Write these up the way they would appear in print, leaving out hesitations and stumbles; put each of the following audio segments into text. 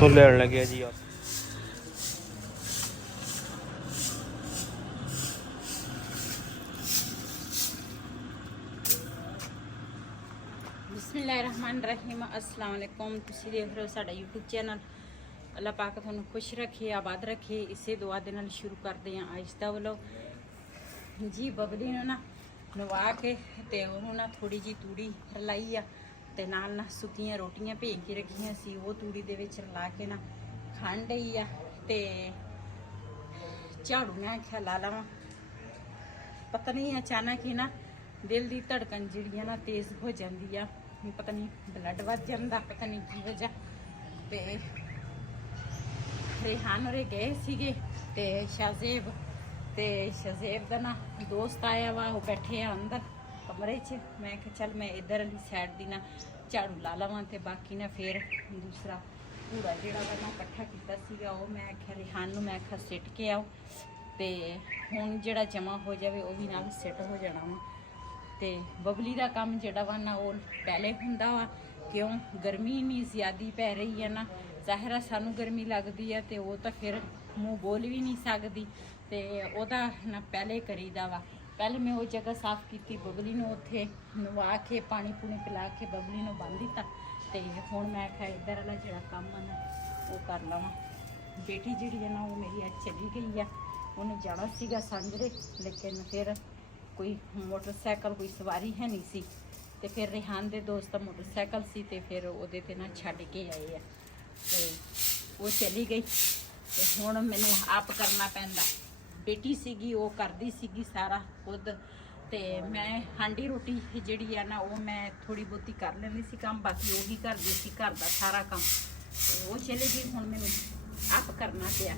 ਇੱਥੋਂ ਲੈਣ ਲੱਗਿਆ ਜੀ ਆਪ। ਬਿਸਮਿल्लाहिर्रहमानिर्रहीम अस्सलाम वालेकुम। ਤੁਸੀਂ ਦੇਖ ਰਹੇ ਹੋ ਸਾਡਾ YouTube ਚੈਨਲ। ਅੱਲਾਹ ਪਾਕ ਤੁਹਾਨੂੰ ਖੁਸ਼ ਰੱਖੇ, ਆਬਾਦ ਰੱਖੇ। ਇਸੇ ਦੁਆ ਦੇ ਨਾਲ ਸ਼ੁਰੂ ਕਰਦੇ ਹਾਂ ਅੱਜ ਦਾ ਵਲੋਗ ਜੀ। ਬਬਲੀ ਨੂੰ ਨਾ ਨਵਾ ਕੇ ਤੇ ਉਹਨੂੰ ਨਾ ਥੋੜੀ ਜੀ ਤੂੜੀ ਰਲਾਈ ਆ ਤੇ ਨਾਲ ਨਾ ਸੁੱਕੀਆਂ ਰੋਟੀਆਂ ਭੇਜ ਕੇ ਰੱਖੀਆਂ ਸੀ, ਉਹ ਤੂੜੀ ਦੇ ਵਿੱਚ ਰਲਾ ਕੇ ਨਾ ਖਾਣ ਡਈ ਆ। ਤੇ ਝਾੜੂ ਮੈਂ ਆਖਿਆ ਲਾ ਲਵਾਂ। ਪਤਾ ਨਹੀਂ ਅਚਾਨਕ ਹੀ ਨਾ ਦਿਲ ਦੀ ਧੜਕਣ ਜਿਹੜੀ ਆ ਨਾ ਤੇਜ਼ ਹੋ ਜਾਂਦੀ ਆ, ਪਤਾ ਨਹੀਂ ਬਲੱਡ ਵੱਧ ਜਾਂਦਾ, ਪਤਾ ਨਹੀਂ ਕੀ ਵਜ੍ਹਾ। ਤੇ ਰੇਹਾਨ ਹੋਰੇ ਗਏ ਸੀਗੇ ਤੇ ਸ਼ਾਜ਼ੇਬ ਦਾ ਨਾ ਦੋਸਤ ਆਇਆ ਵਾ, ਉਹ ਬੈਠੇ ਆ ਅੰਦਰ ਕਮਰੇ 'ਚ। ਮੈਂ ਕਿਹਾ ਚੱਲ ਮੈਂ ਇੱਧਰ ਵਾਲੀ ਸਾਈਡ ਦੀ ਨਾ ਝਾੜੂ ਲਾ ਲਵਾਂ ਤੇ ਬਾਕੀ ਨਾ ਫਿਰ ਦੂਸਰਾ ਪੂਰਾ ਜਿਹੜਾ ਵਾ ਨਾ ਇਕੱਠਾ ਕੀਤਾ ਸੀਗਾ ਉਹ ਮੈਂ ਆਖਿਆ ਰੇਹਾਨ ਨੂੰ, ਮੈਂ ਆਖਿਆ ਸਿੱਟ ਕੇ ਆਓ ਤੇ ਹੁਣ ਜਿਹੜਾ ਜਮਾ ਹੋ ਜਾਵੇ ਉਹ ਵੀ ਨਾਲ ਸਿੱਟ ਹੋ ਜਾਣਾ ਵਾ। ਤੇ ਬਬਲੀ ਦਾ ਕੰਮ ਜਿਹੜਾ ਵਾ ਨਾ ਉਹ ਪਹਿਲੇ ਹੁੰਦਾ ਵਾ, ਕਿਉਂ ਗਰਮੀ ਇੰਨੀ ਜ਼ਿਆਦੀ ਪੈ ਰਹੀ ਹੈ ਨਾ। ਜ਼ਾਹਿਰ ਆ ਸਾਨੂੰ ਗਰਮੀ ਲੱਗਦੀ ਹੈ ਤੇ ਉਹ ਤਾਂ ਫਿਰ ਮੂੰਹ ਬੋਲ ਵੀ ਨਹੀਂ ਸਕਦੀ ਤੇ ਉਹਦਾ ਨਾ ਪਹਿਲੇ ਕਰੀਦਾ ਵਾ। ਪਹਿਲੇ ਮੈਂ ਉਹ ਜਗ੍ਹਾ ਸਾਫ਼ ਕੀਤੀ, ਬਬਲੀ ਨੂੰ ਉੱਥੇ ਨਵਾ ਕੇ ਪਾਣੀ ਪੂਣੀ ਪਿਲਾ ਕੇ ਬਬਲੀ ਨੂੰ ਬੰਨ੍ਹ ਦਿੱਤਾ ਤੇ ਹੁਣ ਮੈਂ ਕਿਹਾ ਇੱਧਰ ਵਾਲਾ ਜਿਹੜਾ ਕੰਮ ਆ ਨਾ ਉਹ ਕਰ ਲਵਾਂ। ਬੇਟੀ ਜਿਹੜੀ ਹੈ ਨਾ ਉਹ ਮੇਰੀ ਅੱਜ ਚਲੀ ਗਈ ਆ, ਉਹਨੇ ਜਾਣਾ ਸੀਗਾ ਸਾਂਝਰੇ, ਲੇਕਿਨ ਫਿਰ ਕੋਈ ਮੋਟਰਸਾਈਕਲ ਕੋਈ ਸਵਾਰੀ ਹੈ ਨਹੀਂ ਸੀ ਤੇ ਫਿਰ ਰੇਹਾਨ ਦੇ ਦੋਸਤ ਦਾ ਮੋਟਰਸਾਈਕਲ ਸੀ ਤੇ ਫਿਰ ਉਹਦੇ ਤੇ ਨਾ ਛੱਡ ਕੇ ਆਏ ਆ ਤੇ ਉਹ ਚਲੀ ਗਈ ਤੇ ਹੁਣ ਮੈਨੂੰ ਆਪ ਕਰਨਾ ਪੈਂਦਾ। ਬੇਟੀ ਸੀਗੀ ਉਹ ਕਰਦੀ ਸੀਗੀ ਸਾਰਾ ਖੁਦ ਤੇ ਮੈਂ ਹਾਂਡੀ ਰੋਟੀ ਜਿਹੜੀ ਆ ਨਾ ਉਹ ਮੈਂ ਥੋੜੀ ਬਹੁਤੀ ਕਰ ਲੈਂਦੀ ਸੀ ਕੰਮ, ਬਾਕੀ ਉਹੀ ਕਰਦੀ ਸੀ ਘਰ ਦਾ ਸਾਰਾ ਕੰਮ। ਉਹ ਚਲੇ ਗਈ, ਹੁਣ ਮੈਨੂੰ ਆਪ ਕਰਨਾ ਪਿਆ।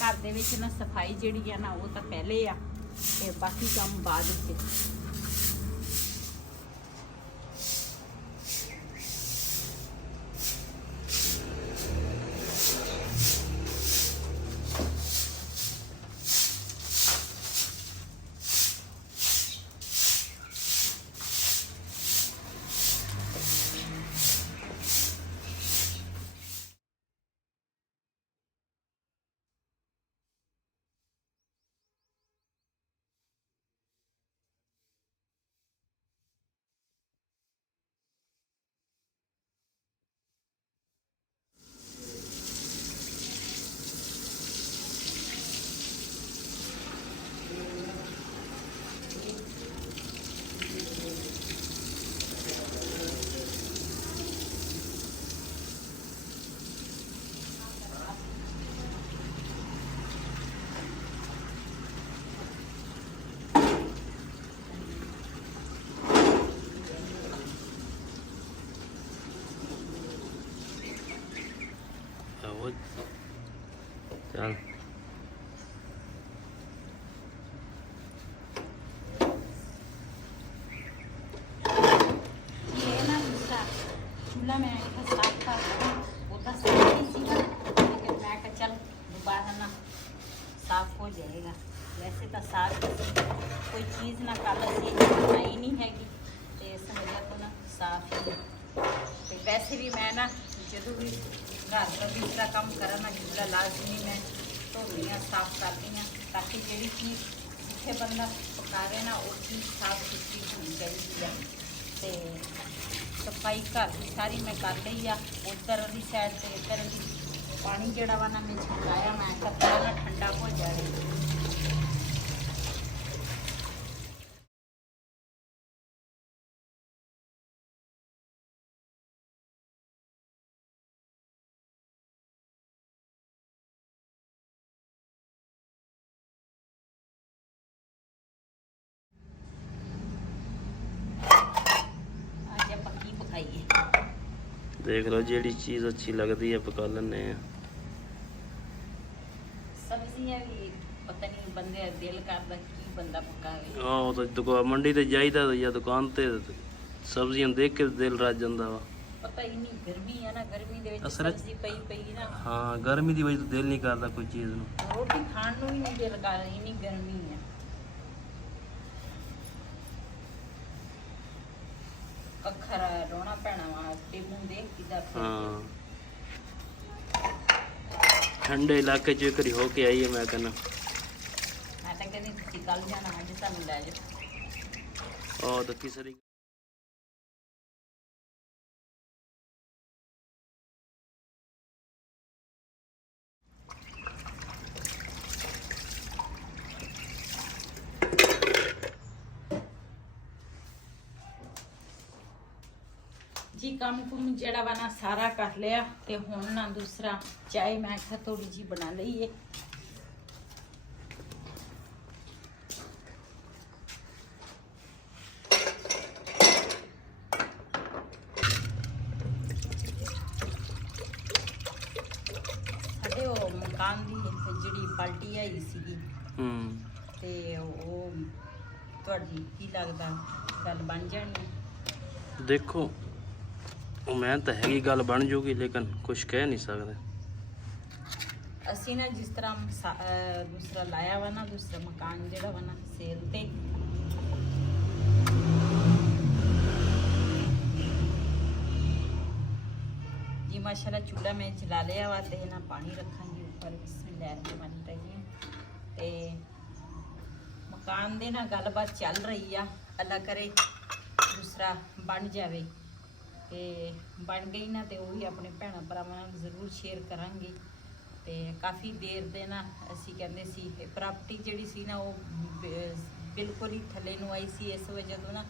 ਘਰ ਦੇ ਵਿੱਚ ਨਾ ਸਫਾਈ ਜਿਹੜੀ ਆ ਨਾ ਉਹ ਤਾਂ ਪਹਿਲੇ ਆ ਤੇ ਬਾਕੀ ਕੰਮ ਬਾਅਦ ਵਿੱਚ। ਚੱਲ चूल्हा में साफ कर वो तो साफ ही सीगा, लेकिन मैं कहा चल दोबारा ना साफ हो जाएगा। वैसे तो साफ कोई चीज़ ना कल असी बनाई नहीं हैगी तो इस वजह तो ना साफ ही। तो वैसे भी मैं ना जो भी घर का दूसरा काम करा ना चूल्हा लाजमी मैं धोनी हाँ, साफ करती हाँ, ताकि जी चीज़ जिथे बंदा पकावे ना वो चीज़ साफ सुथरी होनी चाहिए है। तो सफाई घर की सारी मैं कर ली आ। उधर वाली साइड से इधर वाली पानी जोड़ा वा ना मैं छकाया, मैं थोड़ा ना ठंडा हो जाए। देख लो जी चीज़ अच्छी लगती है पका लेने। सब्जियां भी पता नहीं बंदे दिल करदा की बंदा पकावे। हाँ वो तो दुकान मंडी ते जाईदा या दुकान ते सब्जियां देख के दिल रज जांदा वा। पता ही नहीं गर्मी है ना, गर्मी दे विच सब्जी पई ना। हाँ गर्मी दी वजह तो दिल नहीं करदा कोई चीज़ नूं, रोटी खाण नूं ही नहीं दिल करदा, इन्नी गर्मी है। ਅੱਖਰ ਰੋਣਾ ਪੈਣਾ ਵਾ ਟੇਮੂ ਦੇ ਕਿਦਾ ਹਾਂ ਠੰਡੇ ਇਲਾਕੇ 'ਚ ਇੱਕ ਵਾਰੀ ਹੋ ਕੇ ਆਈ ਹੈ ਮੈਂ ਕਹਿੰਦਾ। ਮੈਂ ਤਾਂ ਕਹਿੰਦੀ ਤੁਸੀਂ ਕੱਲ ਜਾਣਾ ਅੱਜ ਤੁਹਾਨੂੰ ਲੈ ਜਾਓ। ਉਹ ਤਾਂ ਕਿਸਰੀ ਜੀ ਕੰਮ ਕੁਮ ਜਿਹੜਾ ਵਾ ਨਾ ਸਾਰਾ ਕਰ ਲਿਆ ਤੇ ਹੁਣ ਨਾ ਦੂਸਰਾ ਚਾय ਮੈਂ ਕਿਹਾ ਥੋੜੀ ਜੀ ਬਣਾ ਲਈਏ। ਸਾਡੇ ਉਹ ਮਕਾਨ ਦੀ ਜਿਹੜੀ ਪਾਰਟੀ ਆਈ ਸੀਗੀ ਤੇ ਉਹ ਤੁਹਾਡੀ ਕੀ ਲੱਗਦਾ ਗੱਲ ਬਣ ਜਾਣੀ? ਦੇਖੋ ਉਹ ਮੈਂ ਤਾਂ ਹੈਗੀ ਗੱਲ ਬਣ ਜੂਗੀ ਲੇਕਿਨ ਕੁਝ ਕਹਿ ਨਹੀਂ ਸਕਦੇ। ਅਸੀਂ ਨਾ ਜਿਸ ਤਰ੍ਹਾਂ ਦੂਸਰਾ ਲਾਇਆ ਵਾ ਨਾ ਦੂਸਰਾ ਮਕਾਨ ਜਿਹੜਾ ਵਾ ਨਾ ਸੇਲ ਤੇ ਜੀ ਮਾਸ਼ਾਅੱਲਾ ਚੁੱਲ੍ਹਾ ਮੈਂ ਚਲਾ ਲਿਆ ਵਾ ਤੇ ਨਾ ਪਾਣੀ ਰੱਖਾਂਗੇ ਉੱਪਰ ਬਿਸਮਿਲ੍ਲਾਹਿਰਰਹਿਮਾਨਿਰਰਹੀਮ। ਤੇ ਮਕਾਨ ਦੇ ਨਾਲ ਗੱਲਬਾਤ ਚੱਲ ਰਹੀ ਆ, ਅੱਲਾ ਕਰੇ ਦੂਸਰਾ ਬਣ ਜਾਵੇ ਤੇ ਬਣ ਗਈ ਨਾ ਤੇ ਉਹ ਵੀ ਆਪਣੇ ਭੈਣਾਂ ਭਰਾਵਾਂ ਨਾਲ ਜ਼ਰੂਰ ਸ਼ੇਅਰ ਕਰਾਂਗੇ। ਤੇ ਕਾਫੀ ਦੇਰ ਦੇ ਨਾ ਅਸੀਂ ਕਹਿੰਦੇ ਸੀ ਇਹ ਪ੍ਰਾਪਰਟੀ ਜਿਹੜੀ ਸੀ ਨਾ ਉਹ ਬਿਲਕੁਲ ਹੀ ਥੱਲੇ ਨੂੰ ਆਈ ਸੀ, ਇਸ ਵਜ੍ਹਾ ਤੋਂ ਨਾ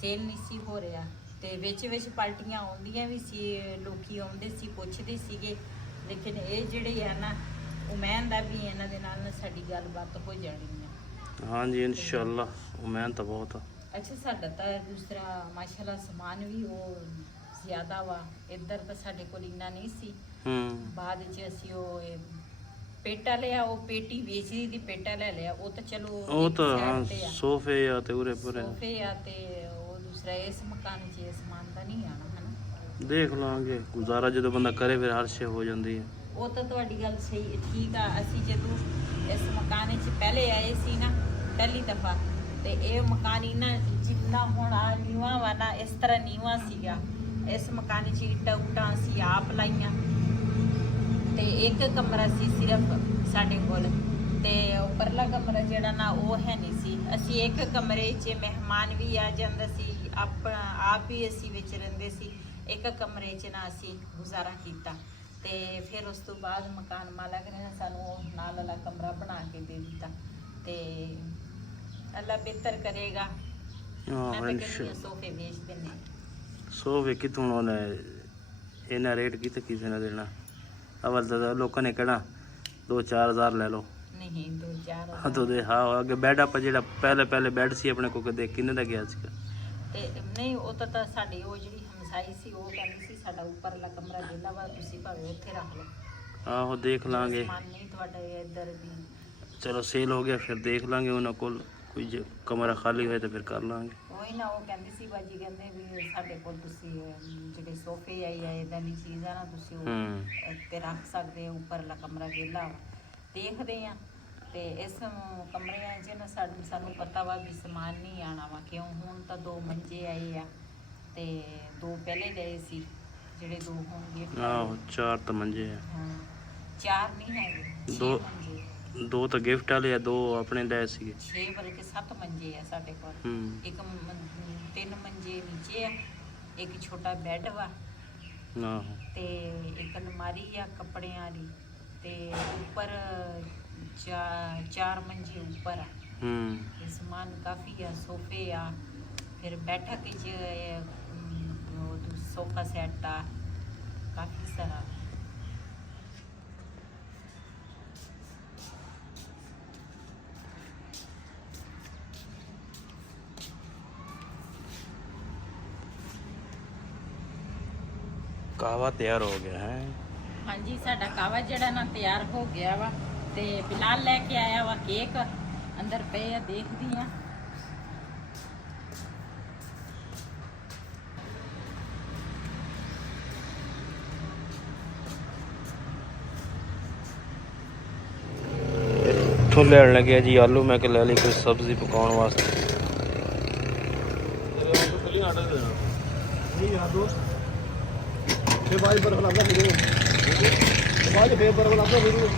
ਸੇਲ ਨਹੀਂ ਸੀ ਹੋ ਰਿਹਾ ਤੇ ਵਿੱਚ ਪਾਰਟੀਆਂ ਆਉਂਦੀਆਂ ਵੀ ਸੀ, ਲੋਕੀ ਆਉਂਦੇ ਸੀ ਪੁੱਛਦੇ ਸੀਗੇ, ਲੇਕਿਨ ਇਹ ਜਿਹੜੇ ਆ ਨਾ ਉਮੀਦ ਆ ਵੀ ਇਹਨਾਂ ਦੇ ਨਾਲ ਨਾ ਸਾਡੀ ਗੱਲਬਾਤ ਹੋ ਜਾਣੀ ਆ। ਹਾਂਜੀ ਇਨਸ਼ਾਅੱਲਾ ਉਮੀਦ ਤਾਂ ਬਹੁਤ ਆ। ਅੱਛਾ ਸਾਡਾ ਤਾਂ ਦੂਸਰਾ ਮਾਸ਼ਾਅੱਲਾ ਸਮਾਨ ਵੀ ਉਹ ਜ਼ਿਆਦਾ ਵਾ, ਇੱਧਰ ਤਾਂ ਸਾਡੇ ਕੋਲ ਇੰਨਾ ਨਹੀਂ ਸੀ। ਬਾਅਦ ਵਿੱਚ ਅਸੀਂ ਉਹ ਪੇਟਾ ਲਿਆ, ਉਹ ਪੇਟੀ ਵੇਚਦੀ ਦੀ ਪੇਟਾ ਲੈ ਲਿਆ, ਉਹ ਤਾਂ ਚਲੋ ਉਹ ਤਾਂ ਹਾਂ ਸੋਫੇ ਆ ਤੇ ਉਰੇ ਪੂਰੇ ਸੋਫੇ ਆ ਤੇ ਉਹ ਦੂਸਰਾ ਇਸ ਮਕਾਨ 'ਚ ਇਹ ਸਮਾਨ ਤਾਂ ਨਹੀਂ ਆਣਾ ਹਨਾ। ਦੇਖ ਲਾਂਗੇ ਗੁਜ਼ਾਰਾ ਜਦੋਂ ਬੰਦਾ ਕਰੇ ਫਿਰ ਹਰ ਸ਼ੇ ਹੋ ਜਾਂਦੀ ਹੈ। ਉਹ ਤਾਂ ਤੁਹਾਡੀ ਗੱਲ ਸਹੀ ਠੀਕ ਆ। ਅਸੀਂ ਜਦੋਂ ਇਸ ਮਕਾਨ 'ਚ ਪਹਿਲੇ ਆਏ ਸੀ ਨਾ ਪਹਿਲੀ ਦਫਾ ਤੇ ਇਹ ਮਕਾਨ ਇਹਨਾਂ ਜਿੰਨਾ ਹੁਣ ਆ ਨੀਵਾਂ ਵਾ ਨਾ ਇਸ ਤਰ੍ਹਾਂ ਨੀਵਾਂ ਸੀਗਾ। ਇਸ ਮਕਾਨ 'ਚ ਇੱਟਾਂ ਉੱਟਾਂ ਅਸੀਂ ਆਪ ਲਾਈਆਂ ਤੇ ਇੱਕ ਕਮਰਾ ਸੀ ਸਿਰਫ ਸਾਡੇ ਕੋਲ ਤੇ ਉੱਪਰਲਾ ਕਮਰਾ ਜਿਹੜਾ ਨਾ ਉਹ ਹੈ ਨਹੀਂ ਸੀ। ਅਸੀਂ ਇੱਕ ਕਮਰੇ 'ਚ ਮਹਿਮਾਨ ਵੀ ਆ ਜਾਂਦਾ ਸੀ, ਆਪ ਵੀ ਅਸੀਂ ਵਿੱਚ ਰਹਿੰਦੇ ਸੀ। ਇੱਕ ਕਮਰੇ 'ਚ ਨਾ ਅਸੀਂ ਗੁਜ਼ਾਰਾ ਕੀਤਾ ਤੇ ਫਿਰ ਉਸ ਤੋਂ ਬਾਅਦ ਮਕਾਨ ਮਾਲਕ ਨੇ ਸਾਨੂੰ ਉਹ ਨਾਲ ਵਾਲਾ ਕਮਰਾ ਬਣਾ ਕੇ ਦੇ ਦਿੱਤਾ ਤੇ ਅੱਲਾ ਬਿਹਤਰ ਕਰੇਗਾ। ਮੈਂ ਤਾਂ ਕਹਿੰਦੀ ਸੋਫੇ ਵੇਚ ਦਿੰਦੇ ਸੋਫੇ ਕਿਥੋਂ ਉਹਨੇ ਇਹਨਾਂ ਰੇਟ ਕਿਤੇ ਕਿਸੇ ਨੇ ਦੇਣਾ। ਅਵਲ ਤਾਂ ਲੋਕਾਂ ਨੇ ਕਹਿਣਾ 2-4 ਲੈ ਲਓ। ਨਹੀਂ 2-4 ਹਾਂ ਦੇ ਹਾਂ ਅੱਗੇ ਬੈੱਡ ਆਪਾਂ ਜਿਹੜਾ ਪਹਿਲੇ ਬੈੱਡ ਸੀ ਆਪਣੇ ਕੋਲ ਕਦੇ ਕਿੰਨੇ ਦਾ ਗਿਆ ਸੀਗਾ ਤੇ ਨਹੀਂ ਉਹ ਤਾਂ ਸਾਡੀ ਉਹ ਜਿਹੜੀ ਹਮਸਾਈ ਸੀ ਉਹ ਕਹਿੰਦੀ ਸੀ ਸਾਡਾ ਉੱਪਰਲਾ ਕਮਰਾ ਵਿਹਲਾ ਵਾ, ਤੁਸੀਂ ਭਾਵੇਂ ਉੱਥੇ ਰੱਖ ਲਓ। ਆਹੋ ਦੇਖ ਲਾਂਗੇ। ਸਮਾਨ ਨਹੀਂ ਤੁਹਾਡਾ ਇੱਧਰ ਵੀ ਚਲੋ ਸੇਲ ਹੋ ਗਿਆ ਫਿਰ ਦੇਖ ਲਾਂਗੇ ਉਹਨਾਂ ਕੋਲ ਕੋਈ ਕਮਰਾ ਖਾਲੀ ਹੋਏ ਤਾਂ ਫਿਰ ਕਰ ਲਾਂਗੇ। ਉਹੀ ਨਾ ਉਹ ਕਹਿੰਦੀ ਸੀ ਬਾਜੀ ਕਹਿੰਦੇ ਵੀ ਸਾਡੇ ਕੋਲ ਤੁਸੀਂ ਜਿਹੜੇ ਸੋਫੇ ਆਈ ਆ ਇਦਾਂ ਦੀ ਚੀਜ਼ ਆ ਨਾ ਤੁਸੀਂ ਉਹ ਤੇ ਰੱਖ ਸਕਦੇ ਹੋ, ਉੱਪਰਲਾ ਕਮਰਾ ਵਿਹਲਾ ਵਾ। ਦੇਖਦੇ ਆ ਤੇ ਇਸ ਕਮਰਿਆਂ 'ਚ ਨਾ ਸਾਨੂੰ ਪਤਾ ਵਾ ਵੀ ਸਮਾਨ ਨਹੀਂ ਆਣਾ ਵਾ, ਕਿਉਂ ਹੁਣ ਤਾਂ 2 ਮੰਜੇ ਆਏ ਆ ਤੇ 2 ਪਹਿਲੇ ਲਏ ਸੀ ਜਿਹੜੇ 2 ਹੋਣਗੇ। ਆਹੋ 4 ਤਾਂ ਮੰਜੇ ਆ। ਹਾਂ 4 ਨਹੀਂ ਹੈਗੇ 2 ਤਾਂ ਗਿਫਟ ਵਾਲੇ ਆ, 2 ਆਪਣੇ ਲਏ ਸੀਗੇ। 6 ਬਲਕਿ 7 ਮੰਜੇ ਆ ਸਾਡੇ ਕੋਲ। ਇੱਕ 3 ਮੰਜੇ ਨੀਚੇ ਆ, ਇੱਕ ਛੋਟਾ ਬੈੱਡ ਵਾ ਆਹੋ ਤੇ ਇੱਕ ਅਲਮਾਰੀ ਆ ਕੱਪੜਿਆਂ ਵਾਲੀ ਤੇ ਉੱਪਰ 4 ਮੰਜੇ ਉੱਪਰ ਆ। ਇਹ ਸਮਾਨ ਕਾਫੀ ਆ, ਸੋਫੇ ਆ, ਫਿਰ ਬੈਠਕ 'ਚ ਸੋਫਾ ਸੈੱਟ ਆ, ਕਾਫੀ ਸਾਰਾ। ਕਾਵਾ ਤਿਆਰ ਹੋ ਗਿਆ ਹੈ। ਹਾਂਜੀ ਸਾਡਾ ਕਾਵਾ ਜਿਹੜਾ ਨਾ ਤਿਆਰ ਹੋ ਗਿਆ ਵਾ ਤੇ ਬਿਲਾਲ ਲੈ ਕੇ ਆਇਆ ਵਾ ਕੇਕ, ਅੰਦਰ ਪਏ ਆ ਦੇਖਦੀ ਆ। ਇੱਥੋਂ ਲੈਣ ਲੱਗਿਆ ਜੀ ਆਲੂ, ਮੈਂ ਕਿ ਲੈ ਲਈ ਕੋਈ ਸਬਜ਼ੀ ਪਕਾਉਣ ਵਾਸਤੇ। ਨਹੀਂ ਯਾਰ ਦੋਸਤ ਫੇਰ ਬਾਅਦ ਬਰਫ ਲੱਗਦਾ ਵੀਡੀਓ ਬਾਅਦ ਫੇਰ ਬਰਫ ਲੱਗਦਾ ਵੀਡੀਓ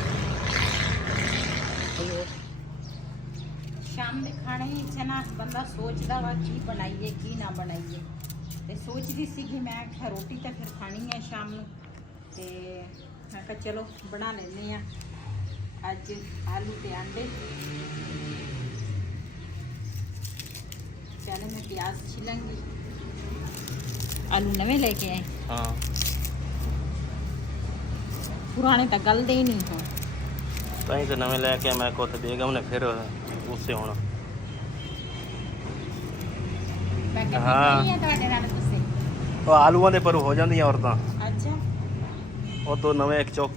ਸ਼ਾਮ ਦੇ ਖਾਣੇ ਵਿੱਚ ਨਾ ਬੰਦਾ ਸੋਚਦਾ ਵਾ ਕੀ ਬਣਾਈਏ ਕੀ ਨਾ ਬਣਾਈਏ ਤੇ ਸੋਚਦੀ ਸੀ ਕਿ ਮੈਂ ਕਿਹਾ ਰੋਟੀ ਤਾਂ ਫਿਰ ਖਾਣੀ ਹੈ ਸ਼ਾਮ ਨੂੰ ਤੇ ਮੈਂ ਕਿਹਾ ਚਲੋ ਬਣਾ ਲੈਂਦੇ ਆ ਅੱਜ ਆਲੂ ਤੇ ਅੰਡੇ चलो मैं प्याज छिलूंगी आलू नवे लेके आए हाँ पुराने तो गलदे ही नहीं हो कहीं तो नवे लेके मैं को बेगम ने फिर उससे होना हाँ वो आलूआं दे पर हो जांदियां औरतां अच्छा वो तो नवे चौक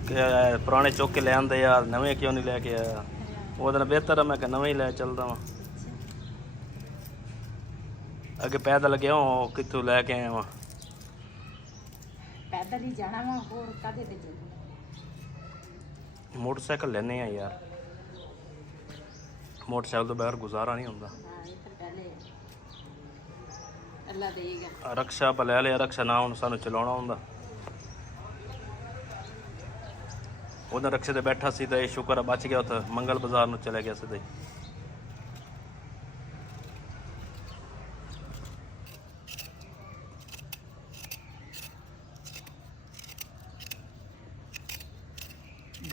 पुराने चौक के ले आंदे यार नवे क्यों नहीं लेके आया वो दिन बेहतर है मैं कि नवे ही ले चलदा वां अगे पैदल गया कितों लैके आया वहाँ पैदल ही जाना वा होर कादे ते चलना मोटरसाइकिल लेने हैं यार मोटरसाइकिल तो बगैर गुजारा नहीं होता हां ये तो पहले अल्लाह देगा रक्षा पर ले लिया रक्षा ना हुण सानू चलाउणा हुंदा उधर रक्षे ते बैठा सी ते शुक्र है बच गया उत्थे मंगल बाजार नूं चले गया सीधे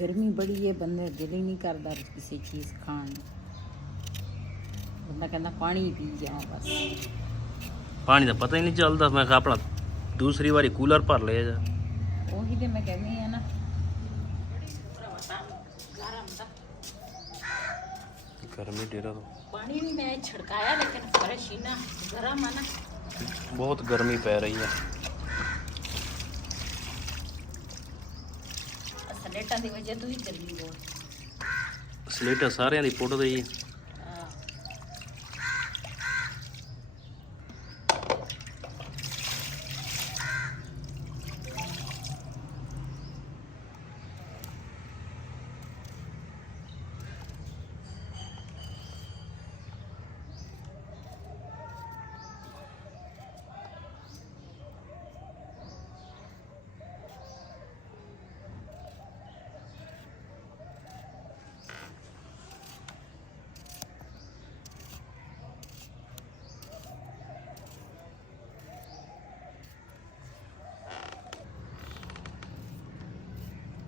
गर्मी बड़ी है बंदे दिल ही नहीं करता किसी चीज़ खाण ਨੂੰ बंदा कहता पानी पी जाओ बस पानी का पता ही नहीं चलता मैं अपना दूसरी बारी कूलर भर लिया जा ਉਹੀ ਤੇ ਮੈਂ ਕਹਿੰਦੀ ਆ ਨਾ गर्मी डेरा तो पानी भी मैं छिड़काया लेकिन फर्श ही ना गर्म है ना बहुत गर्मी पै रही है सलेटा की वजह तो ही गर्मी बहुत स्लेटा सारे दी पुट दी हाँ।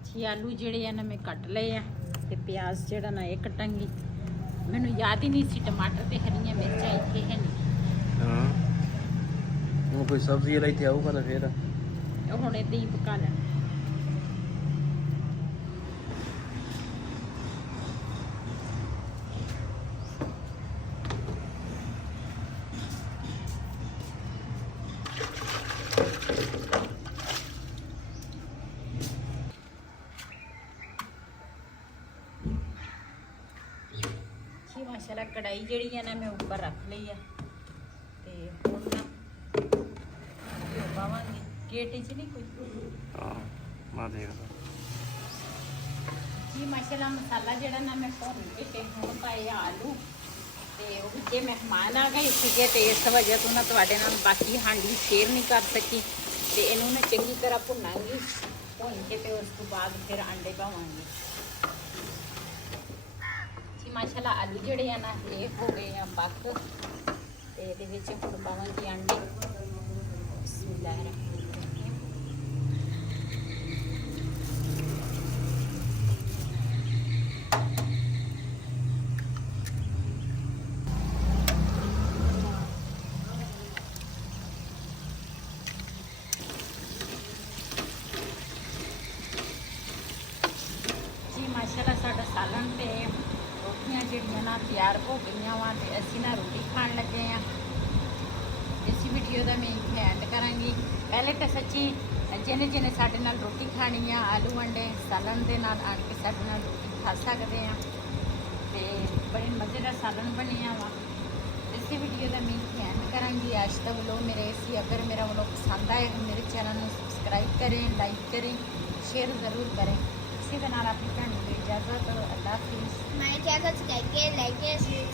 ਜੀ ਆਲੂ ਜਿਹੜੇ ਆ ਨਾ ਮੈਂ ਕੱਟ ਲਏ ਆ ਤੇ ਪਿਆਜ਼ ਜਿਹੜਾ ਨਾ ਇਹ ਕਟਾਂਗੀ ਮੈਨੂੰ ਯਾਦ ਹੀ ਨਹੀਂ ਸੀ ਟਮਾਟਰ ਤੇ ਹਰੀਆਂ ਮਿਰਚਾਂ ਇੱਥੇ ਹੈ ਨਹੀਂ हाँ वो कोई सब्जी लाई थी आऊगा तो फिर ਉਹ ਹੁਣ ਏਦਾਂ ਹੀ ਪਕਾ ਲੈਣਾ ਜੀ ਮਾਸ਼ਾਅੱਲਾ ਕੜਾਈ ਜਿਹੜੀ ਆ ਨਾ ਮੈਂ ਉੱਪਰ ਰੱਖ ਲਈ ਆ ਤੇ ਹੁਣ ਨਾ ਘਿਓ ਪਾਵਾਂਗੀ ਗੇਟ 'ਚ ਨਹੀਂ ਕੋਈ हाँ मैं देखदा ਜੀ ਮਾਸ਼ਾਅੱਲਾ ਮਸਾਲਾ ਜਿਹੜਾ ਨਾ ਮੈਂ ਭੁੰਨ ਕੇ ਤੇ ਹੁਣ ਪਾਏ ਆ ਆਲੂ ਤੇ ਉਹ ਵਿੱਚੇ ਮਹਿਮਾਨ ਆ ਗਏ ਸੀਗੇ ਤੇ ਇਸ ਵਜ੍ਹਾ ਤੋਂ ਨਾ ਤੁਹਾਡੇ ਨਾਲ ਬਾਕੀ ਹਾਂਡੀ ਸ਼ੇਅਰ ਨਹੀਂ ਕਰ ਸਕੀ ਤੇ ਇਹਨੂੰ ਨਾ ਚੰਗੀ ਤਰ੍ਹਾਂ ਭੁੰਨਾਂਗੀ ਭੁੰਨ ਕੇ ਤੇ ਉਸ ਤੋਂ ਬਾਅਦ ਫਿਰ ਅੰਡੇ ਪਾਵਾਂਗੇ ਜੀ ਮਾਸ਼ਾਅੱਲਾ ਆਲੂ ਜਿਹੜੇ ਆ ਨਾ ਇਹ ਹੋ ਗਏ ਆ ਪੱਕ ਤੇ ਇਹਦੇ ਵਿੱਚ ਹੁਣ ਪਾਵਾਂਗੇ ਅੰਡੇ ਬਿਸਮਿਲ੍ਲਾਹਿਰ ਰਹਿਮਾਨਿਰ ਰਹੀਮ ਜੀ ਮਾਸ਼ਾਅੱਲਾ ਸਾਡਾ ਸਾਲਨ ਤੇ ਰੋਟੀਆਂ ਜਿਹੜੀਆਂ ਨਾ ਤਿਆਰ ਹੋ ਗਈਆਂ ਵਾ ਤੇ ਅਸੀਂ ਨਾ ਰੋਟੀ ਖਾਣ ਲੱਗੇ ਆ ਇਸ ਵੀਡੀਓ ਦਾ ਮੈਂ ਇੱਥੇ ਐਂਡ ਕਰਾਂਗੀ ਪਹਿਲੇ ਤਾਂ ਸੱਚੀ ਜਿਹਨੇ ਸਾਡੇ ਨਾਲ ਰੋਟੀ ਖਾਣੀ ਆ ਆਲੂ ਅੰਡੇ ਸਾਲਨ ਦੇ ਨਾਲ ਆਣ ਕੇ ਸਾਡੇ ਨਾਲ ਰੋਟੀ ਖਾ ਸਕਦੇ ਆ ਤੇ ਬੜੇ ਮਜ਼ੇਦਾਰ ਸਾਲਨ ਬਣਿਆ ਵਾ इसी वीडियो का मैं ध्यान करांगी आज तक व्लॉग मेरे ऐसी अगर मेरा व्लॉग पसंद आए तो मेरे चैनल में सब्सक्राइब करें लाइक करें शेयर ज़रूर करें इसी के नाल अपनी भैन को इजाज़त अल्लाह हाफिज़ हमारे चैनल को सब्सक्राइब करें लाइक करें